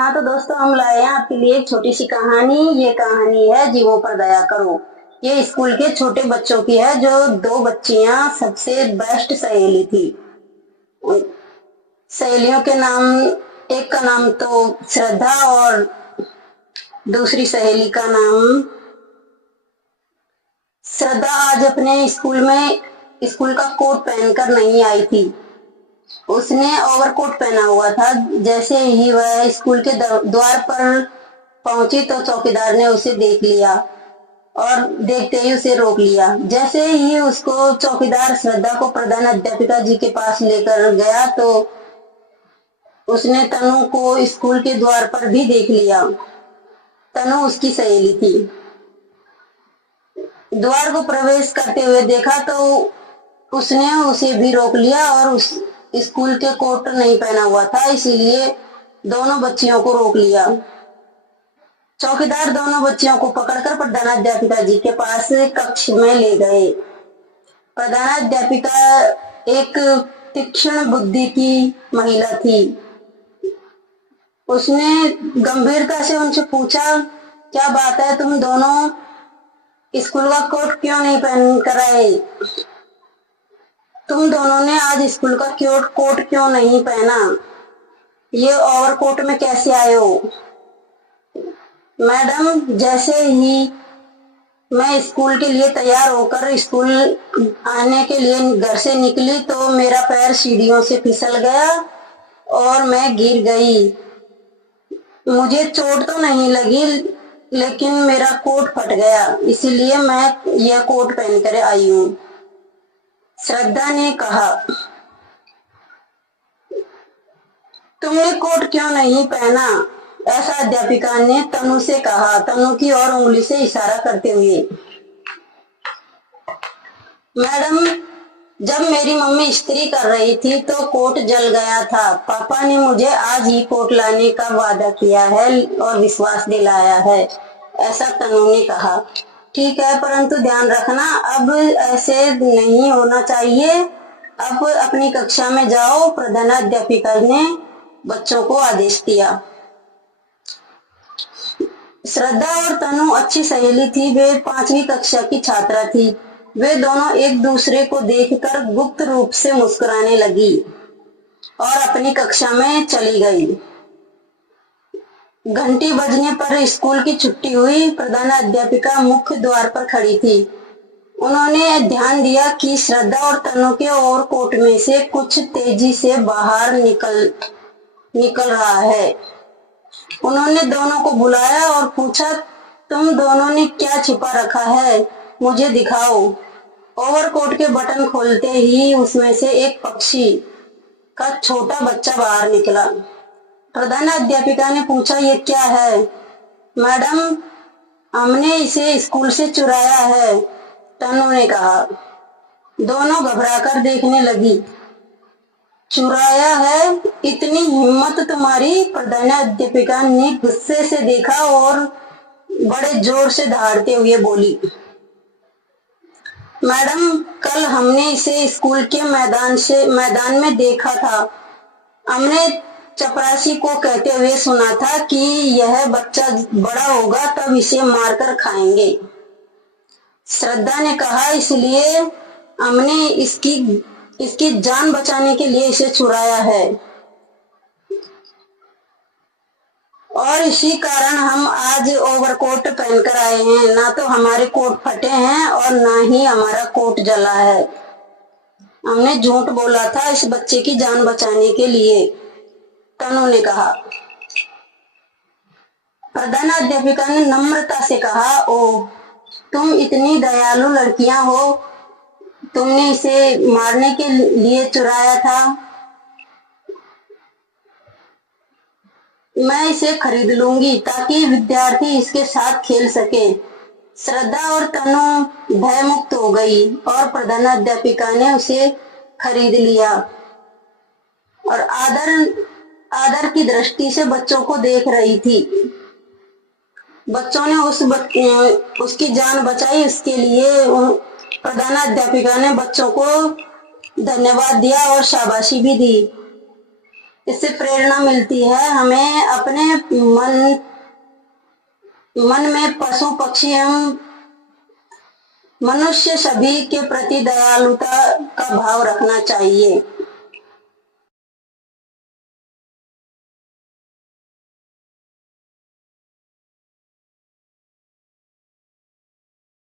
हाँ तो दोस्तों, हम लाए हैं आपके लिए एक छोटी सी कहानी। ये कहानी है जीवों पर दया करो। ये स्कूल के छोटे बच्चों की है, जो दो बच्चियां सबसे बेस्ट सहेली थी। उन सहेलियों के नाम, एक का नाम तो श्रद्धा और दूसरी सहेली का नाम श्रद्धा आज अपने स्कूल का कोट पहनकर नहीं आई थी। उसने ओवरकोट पहना हुआ था। जैसे ही वह स्कूल के द्वार पर पहुंची तो चौकीदार ने उसे देख लिया और देखते ही उसे रोक लिया। जैसे ही उसको चौकीदार श्रद्धा को प्रधान अध्यापिका जी के पास लेकर गया तो उसने तनु को स्कूल के द्वार पर भी देख लिया। तनु उसकी सहेली थी। द्वार को प्रवेश करते हुए देखा तो उसने उसे भी रोक लिया और उस स्कूल के कोट नहीं पहना हुआ था, इसीलिए दोनों बच्चियों को रोक लिया। चौकीदार दोनों बच्चियों को पकड़कर प्रधानाध्यापिका जी के पास कक्ष में ले गए। प्रधानाध्यापिका एक तीक्ष्ण बुद्धि की महिला थी। उसने गंभीरता से उनसे पूछा, क्या बात है, तुम दोनों स्कूल का कोट क्यों नहीं पहन कर आए? तुम दोनों ने आज स्कूल का कोट क्यों नहीं पहना? ये ओवरकोट में कैसे आए हो? मैडम, जैसे ही मैं स्कूल के लिए तैयार होकर स्कूल आने के लिए घर से निकली तो मेरा पैर सीढ़ियों से फिसल गया और मैं गिर गई। मुझे चोट तो नहीं लगी, लेकिन मेरा कोट फट गया, इसीलिए मैं यह कोट पहनकर आई हूँ। श्रद्धा ने कहा, तुमने कोट क्यों नहीं पहना? ऐसा अध्यापिका ने तनु से कहा, तनु की ओर उंगली से इशारा करते हुए। मैडम, जब मेरी मम्मी इस्त्री कर रही थी तो कोट जल गया था। पापा ने मुझे आज ही कोट लाने का वादा किया है और विश्वास दिलाया है, ऐसा तनु ने कहा। ठीक है, परंतु ध्यान रखना, अब ऐसे नहीं होना चाहिए। अब अपनी कक्षा में जाओ, प्रधानाध्यापिका ने बच्चों को आदेश दिया। श्रद्धा और तनु अच्छी सहेली थी। वे 5वीं कक्षा की छात्रा थी। वे दोनों एक दूसरे को देखकर गुप्त रूप से मुस्कुराने लगी और अपनी कक्षा में चली गई। घंटी बजने पर स्कूल की छुट्टी हुई। प्रधानाध्यापिका मुख्य द्वार पर खड़ी थी। उन्होंने ध्यान दिया कि श्रद्धा और तनु के ओवरकोट में से कुछ तेजी से बाहर निकल रहा है। उन्होंने दोनों को बुलाया और पूछा, तुम दोनों ने क्या छिपा रखा है, मुझे दिखाओ। ओवरकोट के बटन खोलते ही उसमें से एक पक्षी का छोटा बच्चा बाहर निकला। प्रधानाध्यापिका ने पूछा, ये क्या है? मैडम, हमने इसे स्कूल से चुराया है, तनु ने कहा। दोनों घबराकर देखने लगी। चुराया है? इतनी हिम्मत तुम्हारी? प्रधानाध्यापिका ने गुस्से से देखा और बड़े जोर से दहाड़ते हुए बोली, मैडम, कल हमने इसे स्कूल के मैदान में देखा था। हमने चपरासी को कहते हुए सुना था कि यह बच्चा बड़ा होगा तब इसे मारकर खाएंगे। श्रद्धा ने कहा, इसलिए हमने इसकी जान बचाने के लिए इसे चुराया है और इसी कारण हम आज ओवरकोट पहनकर आए हैं। ना तो हमारे कोट फटे हैं और ना ही हमारा कोट जला है। हमने झूठ बोला था इस बच्चे की जान बचाने के लिए, तनु ने कहा। प्रधानाध्यापिका ने नम्रता से कहा, ओह, तुम इतनी दयालु लड़कियां हो, तुमने इसे मारने के लिए चुराया था। मैं इसे खरीद लूंगी ताकि विद्यार्थी इसके साथ खेल सके। श्रद्धा और तनु भयमुक्त हो गई और प्रधानाध्यापिका ने उसे खरीद लिया और आदर की दृष्टि से बच्चों को देख रही थी। बच्चों ने उसकी जान बचाई। इसके लिए प्रधानाध्यापिका ने बच्चों को धन्यवाद दिया और शाबाशी भी दी। इससे प्रेरणा मिलती है। हमें अपने मन में पशु पक्षी एवं मनुष्य सभी के प्रति दयालुता का भाव रखना चाहिए।